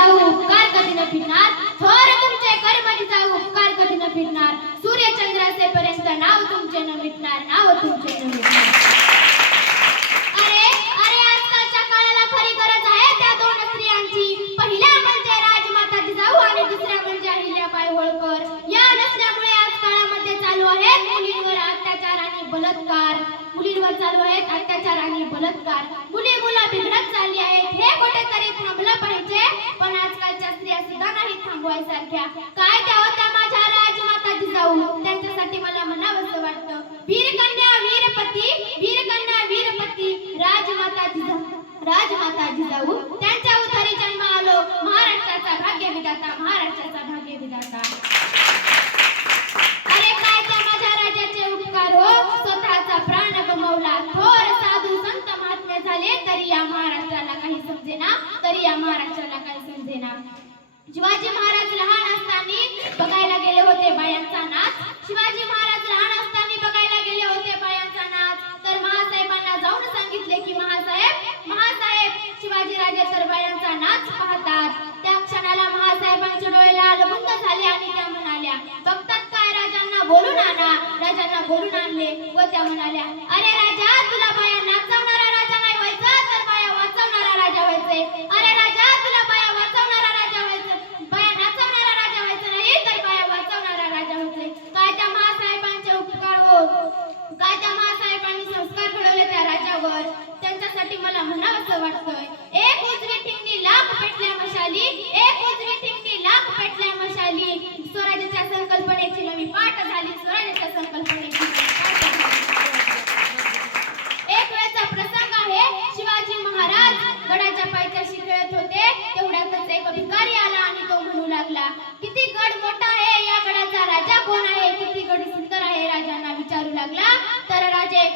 जाऊ उपकार कधी न फिरणार? थोर तुमचे कर्म जाऊ उपकार कधी न फिरणार? सूर्य चंद्राचे पर्यंत नाव तुमचे न मिटणार नाव तुमचे न मिटणार. अरे अरे आजकालच्या काळाला खरी गरज आहे त्या दोन स्त्रियांची. पहिल्या म्हणजे राजमाता जिजाऊ आणि दुसऱ्या म्हणजे या नसल्यामुळे आज काळामध्ये चालू आहेत मुलींवर अत्याचार आणि बलात्कार. मुलींवर चालू आहेत बलात्कार मुली मुलं बिघडत चालली आहेत. हे कुठेतरी थांबलं पाहिजे. पण आजकालच्या स्त्रिया सुद्धा नाही थांबवायसारख्या. काय द्यावं त्या माझ्या राजमाता जिजाऊ त्यांच्यासाठी मला म्हणावंसं वाटतं. वीर कन्या वीरपती वीर कन्या वीरपती राजमाता जिजाऊ राजमाता जिजाऊ तरी या महाराष्ट्राला काही समजेना शिवाजी महाराज लहान असताना बघायला गेले होते बायांचा नाच. शिवाजी महाराज लहान असताना बघायला गेले होते बायांचा नाच. तर महासाहेबांना जाऊन सांगितले की महासाहेब महासाहेब शिवाजी राजे तर बायांचा नाच पाहतात. त्या क्षणाला महासाहेबांचे डोळे लालबुंद झाले आणि त्या म्हणाल्या बघतात काय राजांना बोलून आणा. राजांना बोलून आणले व त्या म्हणाल्या अरे राजा तुला बाया नाचवणार वाटतंय. एक उजवी ठिंगणी लाख पेटल्या मशाली एक उजवी ठिंगणी लाख पेटल्या मशाली. स्वराज्याच्या संकल्पनेची नवी पाठ झाली स्वराज्याच्या संकल्पनेची एक वेळचा प्रसंग आहे शिवाजी महाराज गडाच्या पायथ्याशी खेळत होते तेवढ्यातच एक भिकारी आला आणि तो म्हणू लागला किती गड मोठा आहे या गडाचा राजा कोण आहे? किती गड सुंदर आहे? राजांना विचारू लागला तर राजे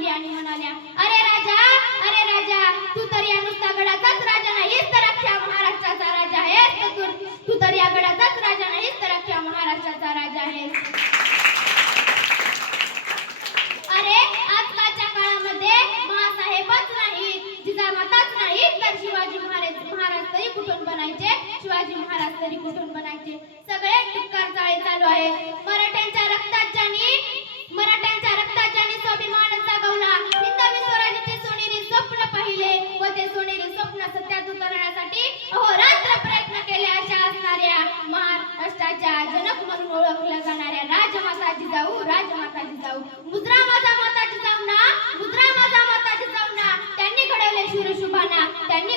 थांबली आणि म्हणाल्या अरे राजा अरे राजा तू तर या नुसता गडाचाच राजा नाहीस तर अख्ख्या महाराष्ट्राचा राजा आहेस तर तू तर या गडाचाच राजा नाहीस तर अख्ख्या महाराष्ट्राचा राजा आहेस अरे आजकालच्या काळामध्ये महासाहेबच नाही जिजामाताच नाही तर शिवाजी महाराज महाराज तरी कुठून बनायचे? शिवाजी महाराज तरी कुठून बनायचे? जाऊ. मुजरा माझा माताची जाऊना मुजरा माझा माताची जाऊना त्यांनी घडवले शिरशुभाना. त्यांनी